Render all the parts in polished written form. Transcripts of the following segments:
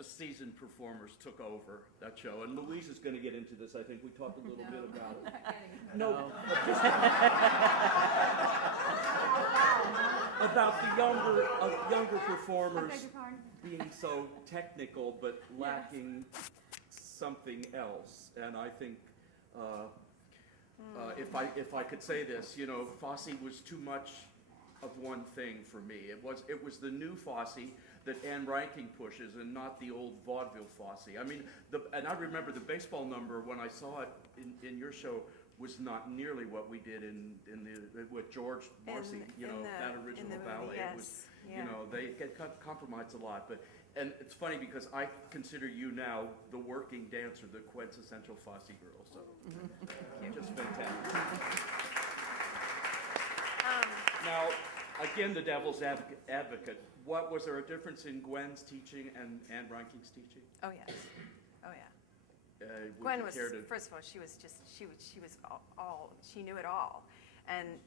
the seasoned performers took over that show. And Louise is going to get into this. I think we talked a little bit about it. No, about the younger performers being so technical but lacking something else. And I think if I could say this, you know, Fosse was too much of one thing for me. It was the new Fosse that Ann Reinking pushes, and not the old vaudeville Fosse. I mean, and I remember the baseball number when I saw it in your show was not nearly what we did with George Marcy. That original ballet. Yes. It was, you know, they get compromised a lot, but. And it's funny because I consider you now the working dancer, the quintessential Fosse girl. So, just fantastic. Now, again, the devil's advocate. Was there a difference in Gwen's teaching and Ann Reinking's teaching? Oh yes. Oh yeah. Gwen was, first of all, she was all she knew it all, and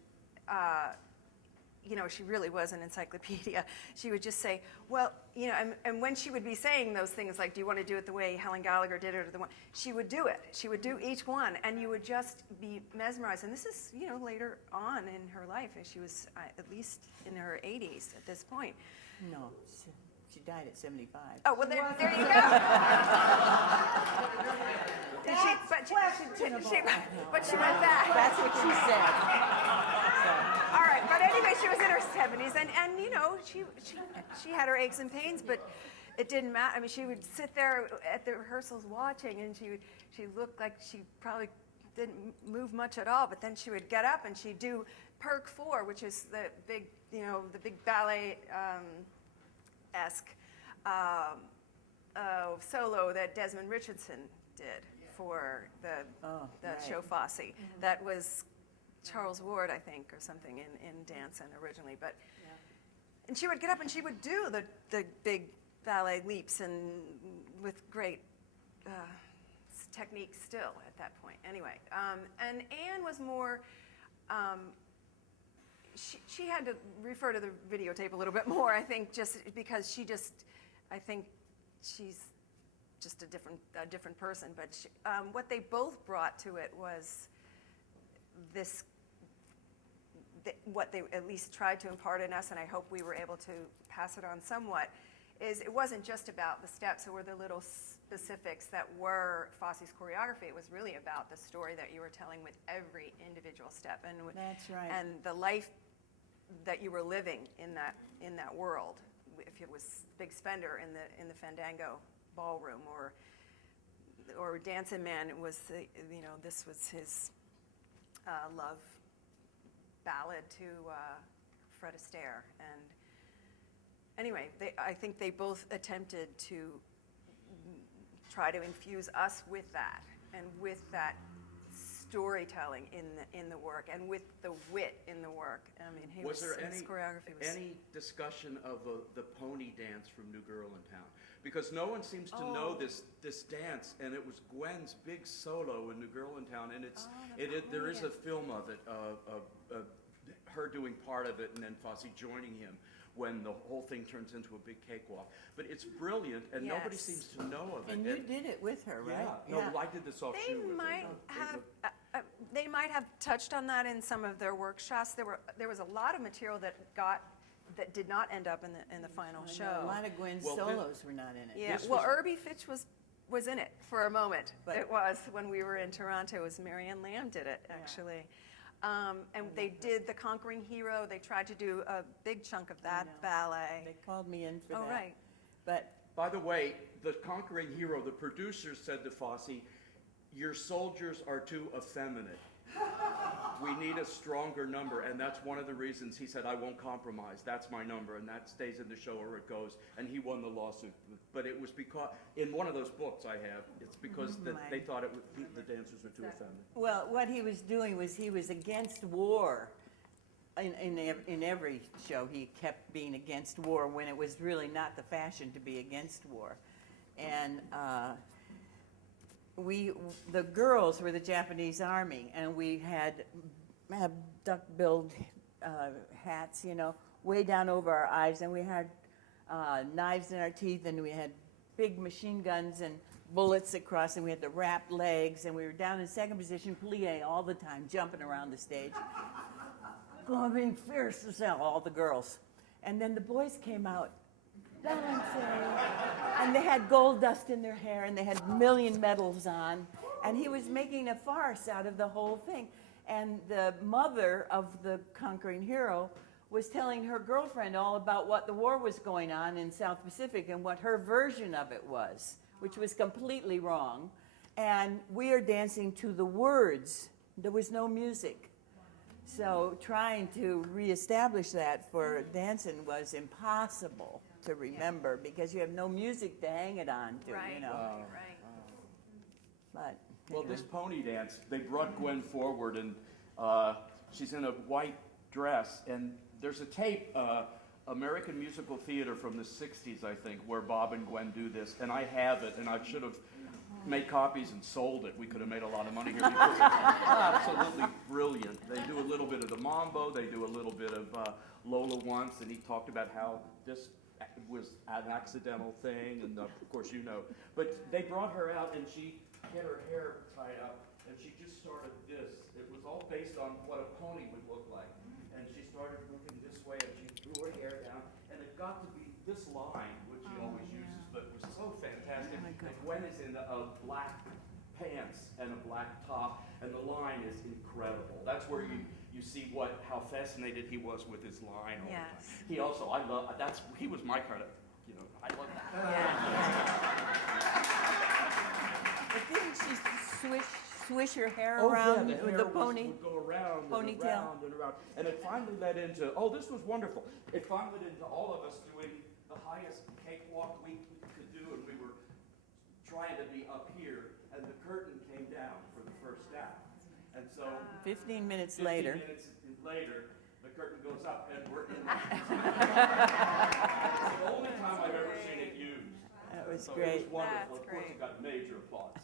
you know, she really was an encyclopedia. She would just say, well, you know, and when she would be saying those things like, do you want to do it the way Helen Gallagher did it, or the one, she would do it. She would do each one, and you would just be mesmerized. And this is, you know, later on in her life, and she was at least in her 80s at this point. No, she died at 75. Oh, well, there you go. But she went back. That's what she said. All right, but anyway, she was in her 70s, and you know, she had her aches and pains, but it didn't matter. I mean, she would sit there at the rehearsals watching, and she looked like she probably didn't move much at all, but then she would get up and she'd do Perk 4, which is the big, you know, the big ballet esque solo that Desmond Richardson did for the show Fosse. Mm-hmm. That was Charles Ward, I think, or something in Danson originally. But and she would get up and she would do the big ballet leaps and with great technique still at that point. Anyway, and Anne was more. She had to refer to the videotape a little bit more, I think, just because I think she's just a different person. But what they both brought to it was this. What they at least tried to impart in us, and I hope we were able to pass it on somewhat, is it wasn't just about the steps or the little specifics that were Fosse's choreography. It was really about the story that you were telling with every individual step, and that's right, and the life that you were living in that world. If it was Big Spender in the Fandango ballroom, or Dancing Man, it was this was his love ballad to Fred Astaire. And anyway, I think they both attempted to try to infuse us with that, and with that storytelling in the work, and with the wit in the work. I mean, his choreography was... any discussion of the pony dance from New Girl in Town? Because no one seems to know this dance, and it was Gwen's big solo in New Girl in Town, and there is a film of it, her doing part of it, and then Fosse joining him when the whole thing turns into a big cakewalk. But it's brilliant, and nobody seems to know of it. And you did it with her, right? Yeah. No, I did this off shoe with her. They might have touched on that in some of their workshops. There was a lot of material that did not end up in the final show. A lot of Gwen's solos were not in it. Yeah. Irby Fitch was in it for a moment. But it was when we were in Toronto. It was Marianne Lamb did it, actually. And they did The Conquering Hero. They tried to do a big chunk of that ballet. They called me in for that. Oh, right. But by the way, The Conquering Hero, the producers said to Fosse, your soldiers are too effeminate. We need a stronger number, and that's one of the reasons he said, I won't compromise. That's my number, and that stays in the show where it goes. And he won the lawsuit. But it was because, in one of those books I have, it's because they thought the dancers were too effeminate. Well, what he was doing was he was against war. In every show, he kept being against war when it was really not the fashion to be against war. And the girls were the Japanese army, and we had duck-billed hats, way down over our eyes, and we had knives in our teeth, and we had big machine guns and bullets across, and we had the wrapped legs, and we were down in second position, plie all the time, jumping around the stage. Being fierce as hell, all the girls. And then the boys came out, dancing, and they had gold dust in their hair, and they had million medals on, and he was making a farce out of the whole thing. And the mother of the conquering hero was telling her girlfriend all about what the war was going on in South Pacific and what her version of it was, which was completely wrong. And we are dancing to the words. There was no music. So trying to reestablish that for dancing was impossible to remember because you have no music to hang it on to, Right, you know. right. But Well, this pony dance, they brought Gwen forward, and she's in a white dress, and there's a tape, American Musical Theater from the 60s, I think, where Bob and Gwen do this, and I have it, and I should have made copies and sold it. We could have made a lot of money here because it's absolutely brilliant. They do a little bit of the mambo, they do a little bit of Lola Once, and he talked about how this was an accidental thing, and of course you know. But they brought her out, and she had her hair tied up, and she just started this. It was all based on what a pony would look like. And she started moving this way, and she threw her hair down, and it got to be this line, which she always uses, but was so fantastic. Oh my God. And Gwen is in black pants and a black top, and the line is incredible. That's where you see how fascinated he was with his line all the time. Yes. He also, he was my kind of, I love that. Yeah. but didn't she swish her hair Oh, around yeah, the with hair the pony? would go around Ponytail. and around and around. And it finally led into, this was wonderful. It finally led into all of us doing the highest cakewalk we could do, and we were trying to be up here, and the curtain came down for the first act. And so 15 minutes 15 later. minutes later, the curtain goes up, and we're in the It's the only time I've ever seen it used. That was So great. it was wonderful. That's Of course, great. it got major applause.